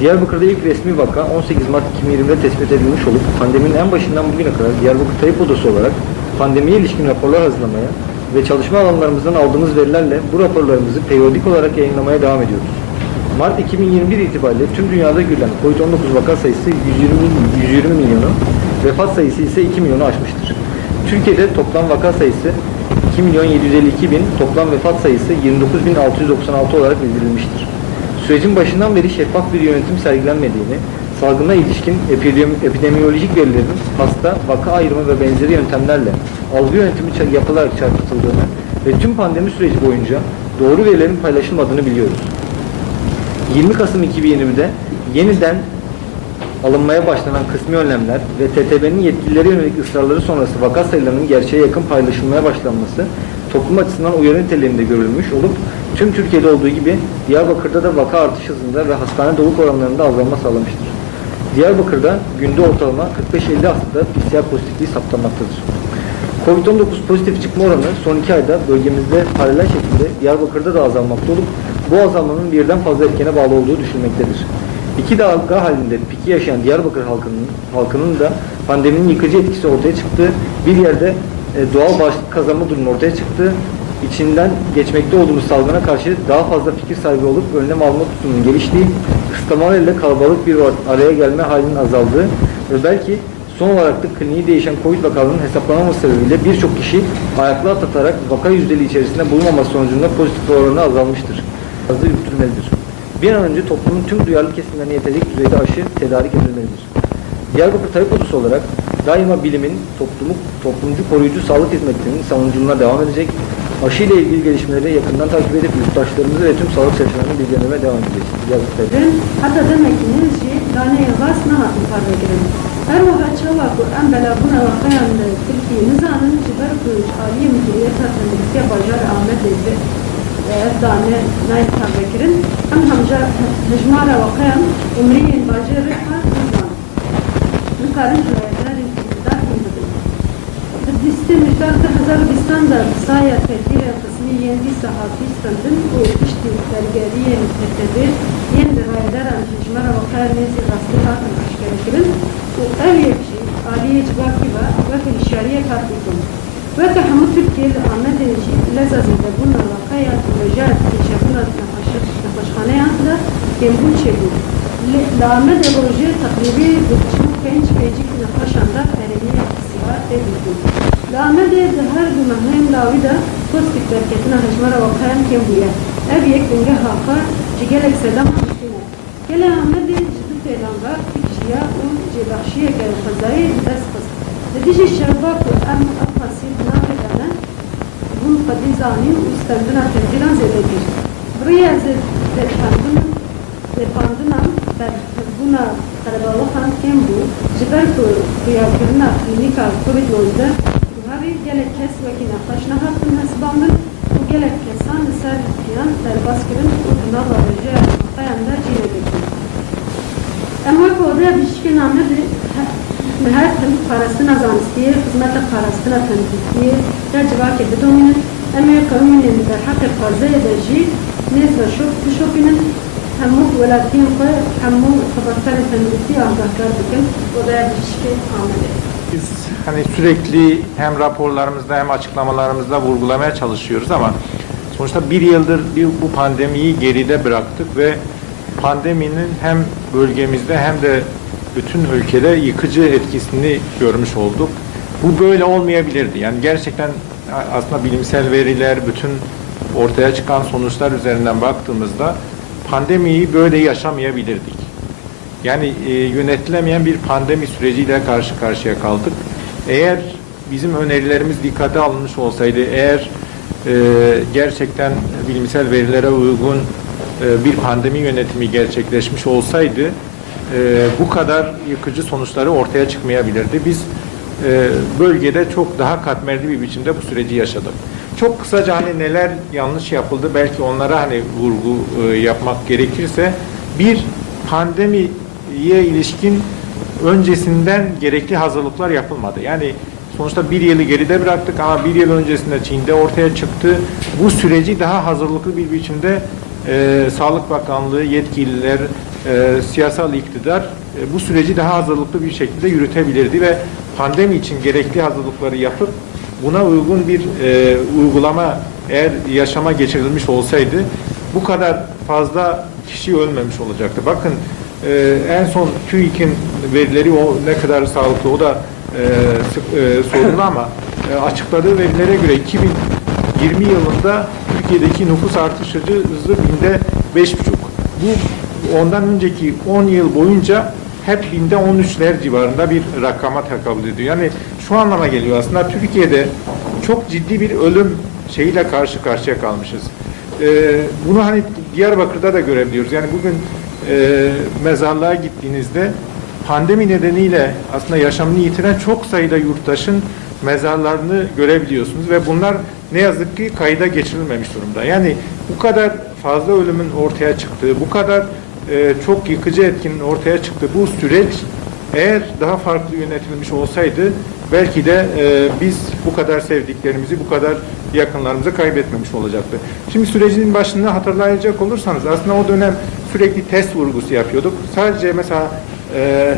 Diyarbakır'da ilk resmi vaka 18 Mart 2020'de tespit edilmiş olup pandeminin en başından bugüne kadar Diyarbakır Tayyip Odası olarak pandemiye ilişkin raporlar hazırlamaya ve çalışma alanlarımızdan aldığımız verilerle bu raporlarımızı periyodik olarak yayınlamaya devam ediyoruz. Mart 2021 itibariyle tüm dünyada görülen COVID-19 vaka sayısı 120, 120 milyonu, vefat sayısı ise 2 milyonu aşmıştır. Türkiye'de toplam vaka sayısı 2 milyon 752 bin, toplam vefat sayısı 29 bin 696 olarak bildirilmiştir. Sürecin başından beri şeffaf bir yönetim sergilenmediğini, salgına ilişkin epidemi- epidemiyolojik verilerin hasta, vaka ayrımı ve benzeri yöntemlerle algı yönetimi yapılarak çarpıtıldığını ve tüm pandemi süreci boyunca doğru verilerin paylaşılmadığını biliyoruz. 20 Kasım 2020'de yeniden alınmaya başlanan kısmi önlemler ve TTB'nin yetkililere yönelik ısrarları sonrası vaka sayılarının gerçeğe yakın paylaşılmaya başlanması toplum açısından uyarı niteliğinde görülmüş olup tüm Türkiye'de olduğu gibi Diyarbakır'da da vaka artış hızında ve hastane doluluk oranlarında azalma sağlamıştır. Diyarbakır'da günde ortalama 45-50 hastada PCR pozitifliği saptanmaktadır. Covid-19 pozitif çıkma oranı son iki ayda bölgemizde paralel şekilde Diyarbakır'da da azalmakta olup bu azalmanın birden fazla etkene bağlı olduğu düşünülmektedir. İki dalga halinde piki yaşayan Diyarbakır halkının, halkının da pandeminin yıkıcı etkisi ortaya çıktığı bir yerde e, doğal bağışıklık kazanma durumu ortaya çıktı. İçinden geçmekte olduğumuz salgına karşı daha fazla fikir sahibi olup önlem alma tutumunun geliştiği, kısıtlamalarla kalabalık bir araya gelme halinin azaldığı ve belki Son olarak da kliniği değişen Covid vakalarının hesaplanamaması sebebiyle birçok kişi ayaklı atlatarak vaka yüzdeli içerisinde bulunmaması sonucunda pozitif oranı azalmıştır. Hızlı yürütülmelidir. Bir an önce toplumun tüm duyarlı kesimlerine yetecek düzeyde aşı tedarik edilmelidir. Diyarbakır Tayyip Odası olarak daima bilimin, toplumu, toplumcu koruyucu sağlık hizmetlerinin savunuculuğuna devam edecek, aşı ile ilgili gelişmeleri yakından takip edip yurttaşlarımızı ve tüm sağlık çalışanlarını bilgilendirmeye devam edeceğiz. Tayyip Ben hatta demek ki ne şey tane yavaş ne hatun fark girin. Her vakit çava ku en bela buna vakayan Türkiye nizanın ciber ku aliye müdüriyet hatun Türkiye bajar Ahmet dedi. Evdane nayt fark girin. Hem hamca hecmara vakayan umriyen bajar rıha nizan. Nikarin Diste miktar da hazar bistanda saya tedbir kısmı yendi sahafi standın o işte belgeriye tedbir yendi rayadar an hecmara vakar nezi rastı hatun aşkarı o ev yekşi aliye cibak gibi ve işariye katlikum ve ki hamu Türkiye Ahmet Denizci lezazinde bununla vakaya müracaat teşekkürler nefeşhane yanında kembul çebu Ahmet Eroji takribi bukçu penç mahnem lavida pozitif berketine hecmara vakayan kembuya ev yek denge haka cigelek sedam hamsine Gele Ahmet de ciddi peygamber fikşiya u cebaşiye gel fazayı dest kız. Dedişi şerbak u em afasi nafedane bun kadi zanin u stendina tenziran zededir. Buraya zedepandın zedepandınam der buna karabalıkan kembu jiber ku kıyafirina klinika COVID-19 Buhari gelek kes vekine taşna hattın hesbandın bu gelek kesan ser fiyan der baskırın u tınavla rece kayanda cinedir. Ama koda dişki namı her tüm parasına zanstiye, hizmete parasına tanıtıya, ya civake bidominin, ama kavminin de hakkı fazla ederci, nezle şok, şokinin, hemu velatiyim ko, hemu tabakları tanıtıya ahgahkar bikin, o da dişki ameli. Biz hani sürekli hem raporlarımızda hem açıklamalarımızda vurgulamaya çalışıyoruz ama sonuçta bir yıldır bir, bu pandemiyi geride bıraktık ve pandeminin hem bölgemizde hem de bütün ülkede yıkıcı etkisini görmüş olduk. Bu böyle olmayabilirdi. Yani gerçekten aslında bilimsel veriler, bütün ortaya çıkan sonuçlar üzerinden baktığımızda pandemiyi böyle yaşamayabilirdik. Yani e, yönetilemeyen bir pandemi süreciyle karşı karşıya kaldık. Eğer bizim önerilerimiz dikkate alınmış olsaydı, eğer e, gerçekten bilimsel verilere uygun e, bir pandemi yönetimi gerçekleşmiş olsaydı, e, bu kadar yıkıcı sonuçları ortaya çıkmayabilirdi. Biz e, bölgede çok daha katmerli bir biçimde bu süreci yaşadık. Çok kısaca hani neler yanlış yapıldı belki onlara hani vurgu e, yapmak gerekirse bir pandemiye ilişkin öncesinden gerekli hazırlıklar yapılmadı. Yani sonuçta bir yılı geride bıraktık ama bir yıl öncesinde Çin'de ortaya çıktı. Bu süreci daha hazırlıklı bir biçimde e, Sağlık Bakanlığı, yetkililer, e, siyasal iktidar e, bu süreci daha hazırlıklı bir şekilde yürütebilirdi ve pandemi için gerekli hazırlıkları yapıp buna uygun bir e, uygulama eğer yaşama geçirilmiş olsaydı bu kadar fazla kişi ölmemiş olacaktı. Bakın e, en son TÜİK'in verileri o ne kadar sağlıklı o da e, e, sorunlu ama e, açıkladığı verilere göre 2020 yılında Türkiye'deki nüfus artış hızı binde 5,5. Bu ondan önceki 10 yıl boyunca hep binde 13'ler civarında bir rakama tekabül ediyor. Yani şu anlama geliyor aslında Türkiye'de çok ciddi bir ölüm şeyiyle karşı karşıya kalmışız. Ee, bunu hani Diyarbakır'da da görebiliyoruz. Yani bugün e, mezarlığa gittiğinizde pandemi nedeniyle aslında yaşamını yitiren çok sayıda yurttaşın mezarlarını görebiliyorsunuz ve bunlar ne yazık ki kayda geçirilmemiş durumda. Yani bu kadar fazla ölümün ortaya çıktığı, bu kadar e, çok yıkıcı etkinin ortaya çıktığı bu süreç eğer daha farklı yönetilmiş olsaydı belki de e, biz bu kadar sevdiklerimizi, bu kadar yakınlarımızı kaybetmemiş olacaktı. Şimdi sürecin başında hatırlayacak olursanız aslında o dönem sürekli test vurgusu yapıyorduk. Sadece mesela e,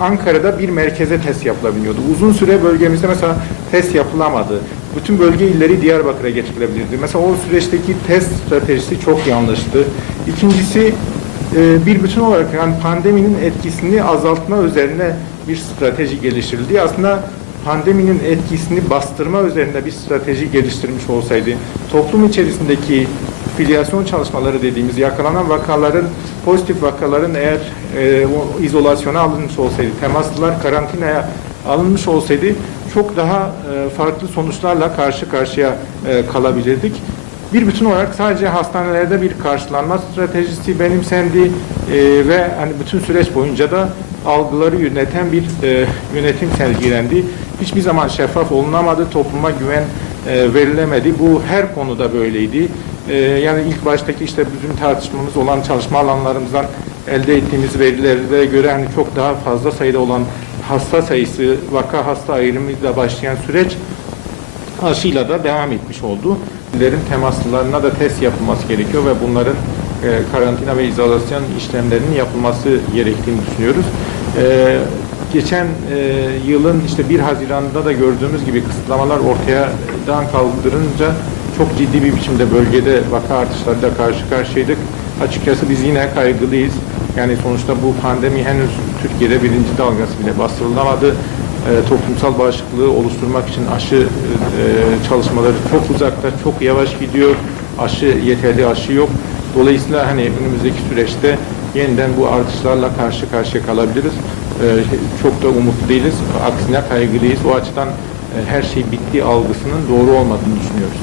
Ankara'da bir merkeze test yapılabiliyordu. Uzun süre bölgemizde mesela test yapılamadı. Bütün bölge illeri Diyarbakır'a getirilebilirdi. Mesela o süreçteki test stratejisi çok yanlıştı. İkincisi e, bir bütün olarak yani pandeminin etkisini azaltma üzerine bir strateji geliştirildi. Aslında pandeminin etkisini bastırma üzerine bir strateji geliştirmiş olsaydı toplum içerisindeki filyasyon çalışmaları dediğimiz yakalanan vakaların pozitif vakaların eğer e, o izolasyona alınmış olsaydı, temaslılar karantinaya alınmış olsaydı çok daha e, farklı sonuçlarla karşı karşıya e, kalabilirdik. Bir bütün olarak sadece hastanelerde bir karşılanma stratejisi benimsendi e, ve hani bütün süreç boyunca da algıları yöneten bir e, yönetim sergilendi. Hiçbir zaman şeffaf olunamadı, topluma güven e, verilemedi. Bu her konuda böyleydi. E, yani ilk baştaki işte bizim tartışmamız olan çalışma alanlarımızdan elde ettiğimiz verilere göre hani çok daha fazla sayıda olan hasta sayısı, vaka hasta ayrımıyla başlayan süreç aşıyla da devam etmiş oldu. Illerin temaslılarına da test yapılması gerekiyor ve bunların e, karantina ve izolasyon işlemlerinin yapılması gerektiğini düşünüyoruz. E, geçen e, yılın işte 1 Haziran'da da gördüğümüz gibi kısıtlamalar ortadan kaldırınca çok ciddi bir biçimde bölgede vaka artışlarıyla karşı karşıyaydık. Açıkçası biz yine kaygılıyız. Yani sonuçta bu pandemi henüz Türkiye'de birinci dalgası bile bastırılamadı e, toplumsal bağışıklığı oluşturmak için aşı e, çalışmaları çok uzakta, çok yavaş gidiyor. Aşı yeterli aşı yok. Dolayısıyla hani önümüzdeki süreçte yeniden bu artışlarla karşı karşıya kalabiliriz. E, çok da umutlu değiliz. Aksine kaygılıyız. O açıdan e, her şey bitti algısının doğru olmadığını düşünüyoruz.